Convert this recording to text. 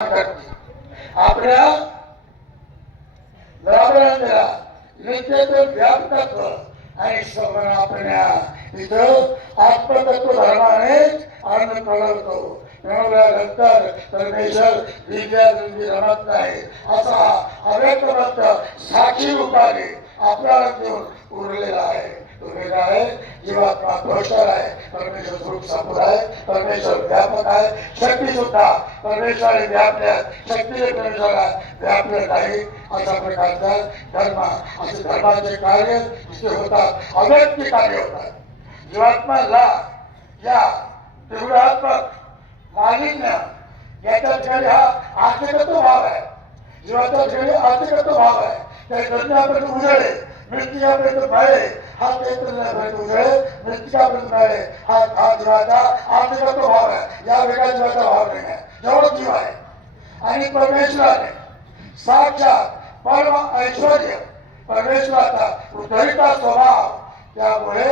करते आपल्या ब्राह्मणांना नित्यत्व व्यापकत्व आणि सगळं आपल्या इथं आत्मतत्व धर्मानेच आनंद कळवतो. नंतर परमेश्वर विद्या रमत नाही असा अव्यक्त साक्षी रूपाने आपल्याला देऊन उरलेला आहे. तुम्ही काय जीवात्मा भ्रष्टर आहे, परमेश्वर स्वरूप संपूर्ण आहे, परमेश्वर व्यापक आहे, शक्ती सुद्धा परमेश्वराने व्यापल्या, शक्तीने परमेश्वराला व्यापलं नाही अशा प्रकारचा धर्म असे धर्माचे कार्य इथे होतात, अव्यक्त कार्य होतात. जीवात्माला या त्रिगुणात्मक मालिन्य याच्या ठिकाणी हा आर्थिकत्व भाव आहे, जीवाच्या ठिकाणी आर्थिकत्व भाव आहे. त्या जन्मापर्यंत उजळे मृत्यूपर्यंत मिळे, हा चैतन्यापर्यंत उजळे मृत्यूपर्यंत मिळे, हा जीवाचा आर्थिकत्व भाव आहे. या वेगळ्या जीवाचा भाव नाही आहे, जेवढं जीव आहे. आणि परमेश्वराने साक्षात परम ऐश्वर्य परमेश्वराचा उद्धरिता स्वभाव, त्यामुळे